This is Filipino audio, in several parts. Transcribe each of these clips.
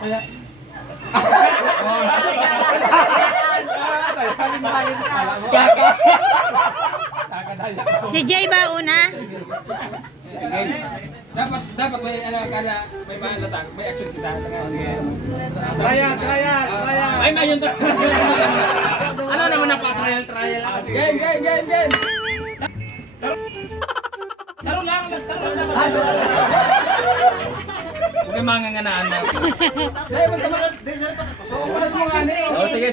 Kaya... Si Jay ba una? Dapat may ano kada may panlatag, may action kita. Trial. Ay mayon to. Ano naman na pa-trial? Game. Saro lang. Huwag yung mga nganaan na. Dai mo tama. So, wala mo nga ni. Oh, sige.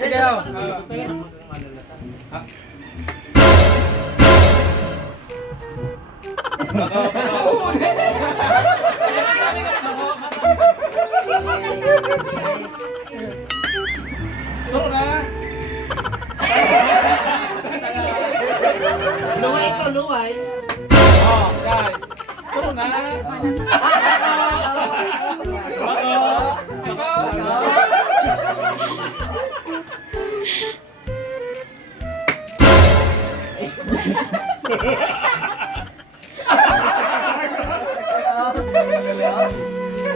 Suro na. Luway. Oh, guys. Suro na.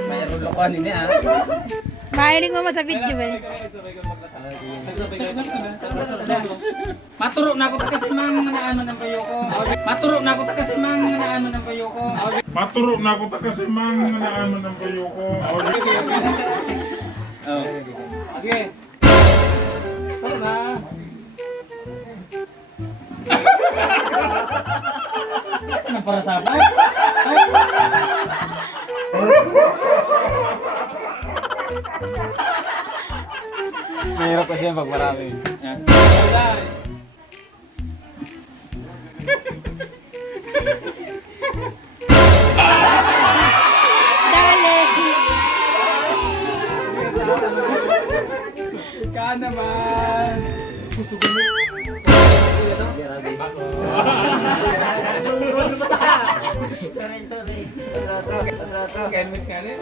Mayroon lokohan ini ah. Mahiling mo sa video ba? Maturo na ako kasi mang manaan ng kayo ko. Maturo na ako kasi mang manaan ng kayo ko. Maturo na ako ta kasi mang manaan mo ng kayo ko. Sige. Suro na. Saan para sa ako? Mahirap kasi pag marami. Dali! Ka naman. Gamit ka rin.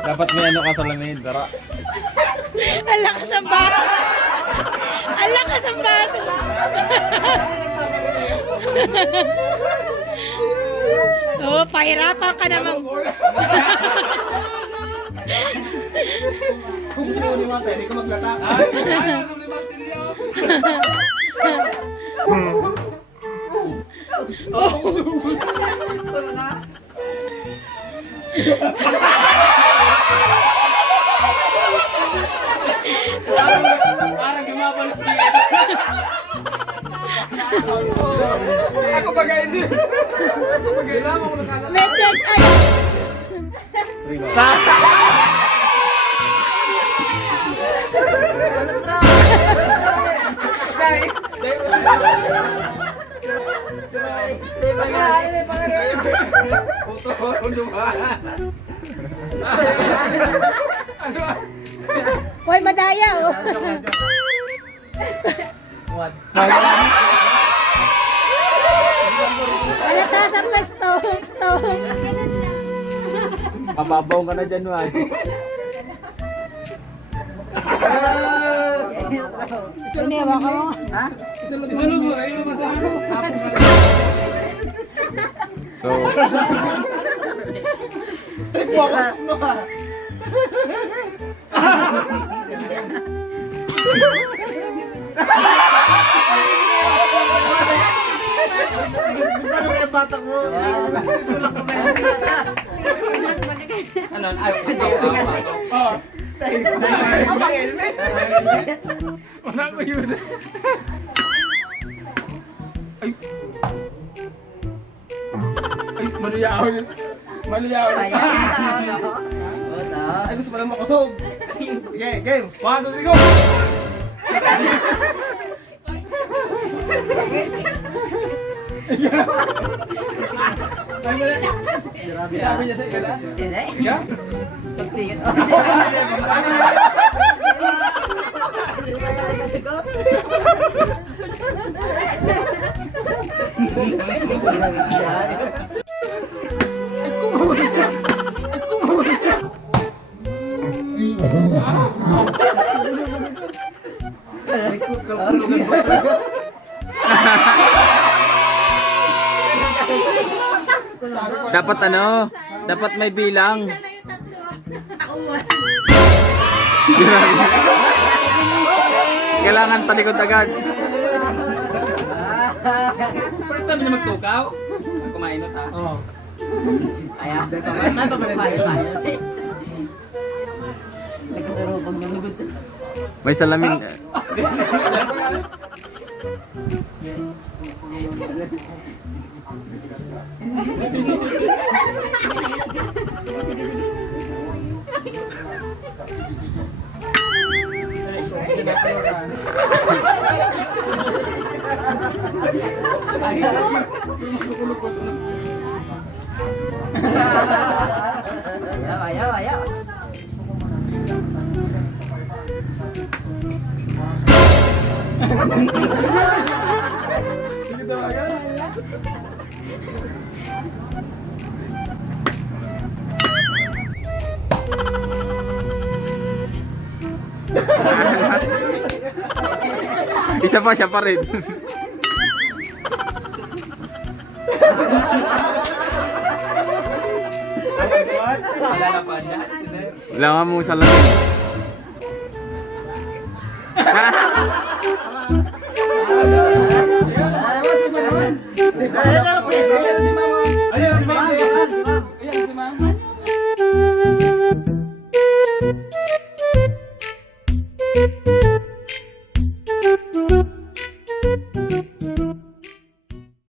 Dapat may ano ka sa lamid, tara. Ang lakas ang bato! Ang lakas ang bato! Oh, pahirapan ka naman. Kung gusto mo ni Mata, hindi ka maglata. Parang gumabalik siya. Ako bagay din. Ako bagay lang ako nakala. Medyo, ay! Hoy, madaya oh. Palata sa stone. Mababaw ka na dyan, Juan. Siniwa ko. Isunod mo, ayun mo sa ano. So, Gusto mo yung batak mo? Tulak ko na yun. Ano? Ay, oh. Ang helmet. Una ko yun. Ay. Ay, maluyaw yun. Maluyaw yun. Ay, gusto pala makusog. Okay, game. 1, 2, 3, go! Sabi niya sa ikala? Iya? Dapat ano, dapat may bilang. Sana yung tatlo. Auwan. Kailangan talikod agad. First time na magtukaw. Kumain ta. Oo. Ayaw. May pabalik. Nagkasurupag ng lugod. May salamin. Ayaw. Isa pa, siya pa rin. Lalapan niya. Wala nga mong salamin. Ayun si Mama.